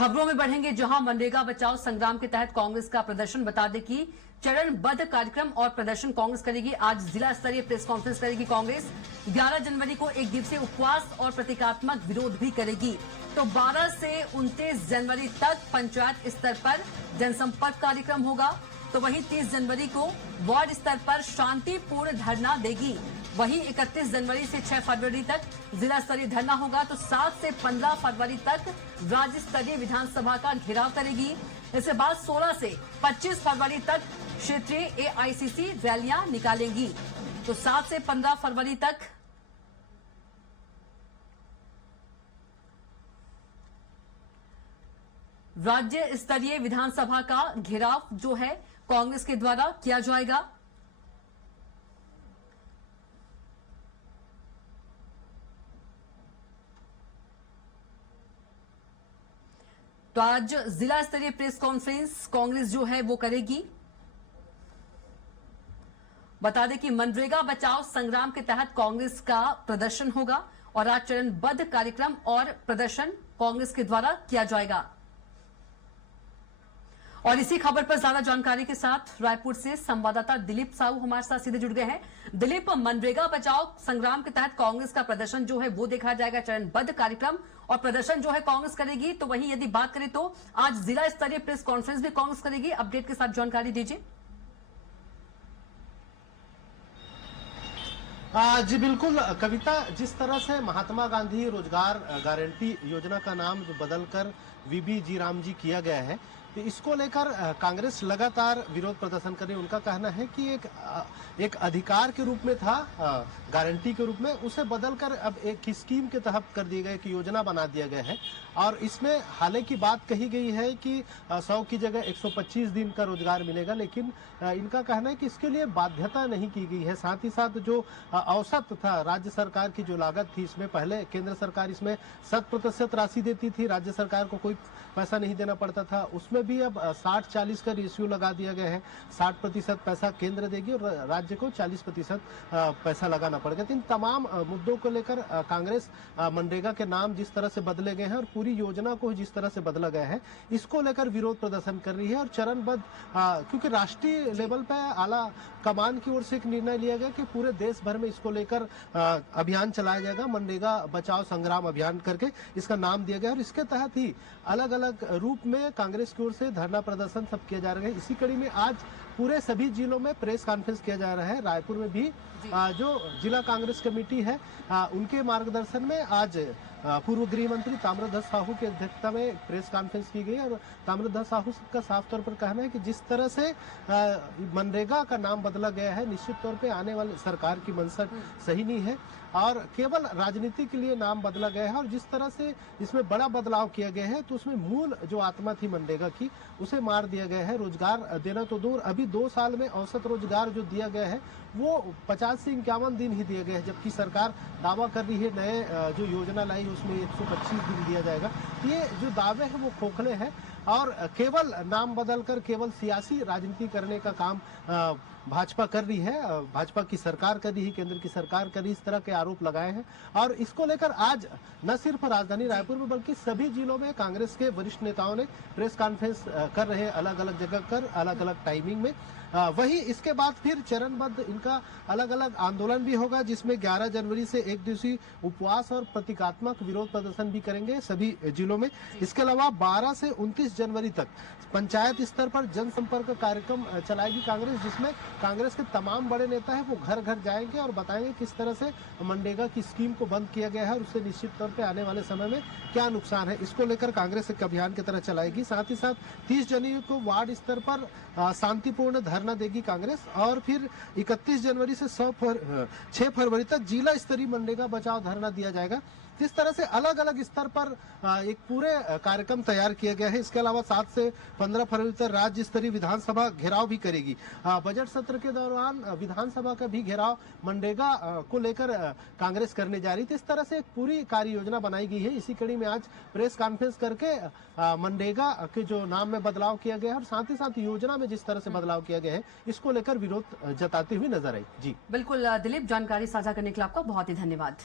खबरों में बढ़ेंगे जहां मनरेगा बचाओ संग्राम के तहत कांग्रेस का प्रदर्शन। बता दें कि चरणबद्ध कार्यक्रम और प्रदर्शन कांग्रेस करेगी। आज जिला स्तरीय प्रेस कॉन्फ्रेंस करेगी कांग्रेस। 11 जनवरी को एक दिवसीय उपवास और प्रतीकात्मक विरोध भी करेगी। तो 12 से 29 जनवरी तक पंचायत स्तर पर जनसंपर्क कार्यक्रम होगा। तो वहीं 30 जनवरी को वार्ड स्तर पर शांतिपूर्ण धरना देगी। वहीं 31 जनवरी से 6 फरवरी तक जिला स्तरीय धरना होगा। तो 7 से 15 फरवरी तक राज्य स्तरीय विधानसभा का घेराव करेगी। इसके बाद 16 से 25 फरवरी तक क्षेत्रीय एआईसीसी रैलियां निकालेंगी। तो 7 से 15 फरवरी तक राज्य स्तरीय विधानसभा का घेराव जो है कांग्रेस के द्वारा किया जाएगा। तो आज जिला स्तरीय प्रेस कॉन्फ्रेंस कांग्रेस जो है वो करेगी। बता दें कि मनरेगा बचाओ संग्राम के तहत कांग्रेस का प्रदर्शन होगा और आज चरणबद्ध कार्यक्रम और प्रदर्शन कांग्रेस के द्वारा किया जाएगा। और इसी खबर पर ज्यादा जानकारी के साथ रायपुर से संवाददाता दिलीप साहू हमारे साथ सीधे जुड़ गए हैं। दिलीप, मनरेगा बचाओ संग्राम के तहत कांग्रेस का प्रदर्शन जो है वो देखा जाएगा। चरणबद्ध कार्यक्रम और प्रदर्शन जो है कांग्रेस करेगी। तो वहीं यदि बात करें तो आज जिला स्तरीय प्रेस कॉन्फ्रेंस भी कांग्रेस करेगी। अपडेट के साथ जानकारी दीजिए। जी बिल्कुल कविता, जिस तरह से महात्मा गांधी रोजगार गारंटी योजना का नाम जो बदलकर वीबी जी राम जी किया गया है, तो इसको लेकर कांग्रेस लगातार विरोध प्रदर्शन कर रही है। उनका कहना है कि एक अधिकार के रूप में था, गारंटी के रूप में, उसे बदलकर अब एक स्कीम के तहत कर दिया गया, एक योजना बना दिया गया है। और इसमें हालांकि बात कही गई है कि 100 की जगह 125 दिन का रोजगार मिलेगा, लेकिन इनका कहना है कि इसके लिए बाध्यता नहीं की गई है। साथ ही साथ जो औसत था राज्य सरकार की जो लागत थी, इसमें पहले केंद्र सरकार इसमें 100% राशि देती थी, राज्य सरकार को कोई पैसा नहीं देना पड़ता था। उसमें भी अब 60-40 का रेशियो लगा दिया गया है। 60% पैसा केंद्र देगी और राज्य को 40% पैसा लगाना पड़ेगा। तो इन तमाम मुद्दों को लेकर कांग्रेस मनरेगा के नाम जिस तरह से बदले गए हैं और पूरी योजना को जिस तरह से बदला गया है, इसको लेकर विरोध प्रदर्शन कर रही है। और चरणबद्ध, क्योंकि राष्ट्रीय लेवल पे आला कमान की ओर से एक निर्णय लिया गया कि पूरे देश भर में इसको लेकर अभियान चलाया जाएगा। मनरेगा बचाओ संग्राम अभियान करके इसका नाम दिया गया और इसके तहत ही अलग अलग रूप में कांग्रेस की ओर से धरना प्रदर्शन सब किया जा रहा है। इसी कड़ी में आज पूरे सभी जिलों में प्रेस कॉन्फ्रेंस किया जा रहा है। रायपुर में भी जो जिला कांग्रेस कमेटी है उनके मार्गदर्शन में आज पूर्व गृह मंत्री ताम्रध्वज साहू की अध्यक्षता में प्रेस कॉन्फ्रेंस की गई। और ताम्रध्वज साहू का साफ तौर पर कहना है कि जिस तरह से मनरेगा का नाम बदला गया है, निश्चित तौर पे आने वाली सरकार की मंशा सही नहीं है और केवल राजनीति के लिए नाम बदला गया है। और जिस तरह से इसमें बड़ा बदलाव किया गया है, तो उसमें मूल जो आत्मा थी मनरेगा की, उसे मार दिया गया है। रोजगार देना तो दूर, अभी 2 साल में औसत रोजगार जो दिया गया है वो 50 से 51 दिन ही दिया गया है, जबकि सरकार दावा कर रही है नए जो योजना लाई उसमें 125 दिन दिया जाएगा। ये जो दावे हैं वो खोखले हैं और केवल नाम बदलकर केवल सियासी राजनीति करने का काम भाजपा कर रही है, भाजपा की सरकार कर रही है, केंद्र की सरकार कर रही है, इस तरह के आरोप लगाए हैं। और इसको लेकर आज न सिर्फ राजधानी रायपुर में बल्कि सभी जिलों में कांग्रेस के वरिष्ठ नेताओं ने प्रेस कॉन्फ्रेंस कर रहे हैं, अलग अलग जगह कर, अलग अलग टाइमिंग में। वही इसके बाद फिर चरणबद्ध इनका अलग अलग आंदोलन भी होगा, जिसमें 11 जनवरी से एक दिवसीय उपवास और प्रतीकात्मक विरोध प्रदर्शन भी करेंगे सभी जिलों में। इसके अलावा 12 से 29 जनवरी तक पंचायत स्तर पर जनसंपर्क कार्यक्रम चलाएगी कांग्रेस, जिसमें कांग्रेस के तमाम बड़े नेता हैं वो घर घर जाएंगे और बताएंगे किस तरह से मनरेगा की स्कीम को बंद किया गया है और उससे निश्चित तौर पे आने वाले समय में क्या नुकसान है, इसको लेकर कांग्रेस एक अभियान की तरह चलाएगी। साथ ही साथ 30 जनवरी को वार्ड स्तर पर शांतिपूर्ण धरना देगी कांग्रेस और फिर 31 जनवरी से 6 फरवरी तक जिला स्तरीय मनरेगा बचाओ धरना दिया जाएगा। इस तरह से अलग अलग स्तर पर एक पूरे कार्यक्रम तैयार किया गया है। इसके अलावा 7 से 15 फरवरी तक राज्य स्तरीय विधानसभा घेराव भी करेगी। बजट सत्र के दौरान विधानसभा का भी घेराव मनरेगा को लेकर कांग्रेस करने जा रही थी। इस तरह से एक पूरी कार्य योजना बनाई गई है। इसी कड़ी में आज प्रेस कॉन्फ्रेंस करके मनरेगा के जो नाम में बदलाव किया गया है और साथ ही साथ योजना में जिस तरह से बदलाव किया गया है, इसको लेकर विरोध जताते हुए नजर आई। जी बिल्कुल दिलीप, जानकारी साझा करने के लिए आपका बहुत ही धन्यवाद।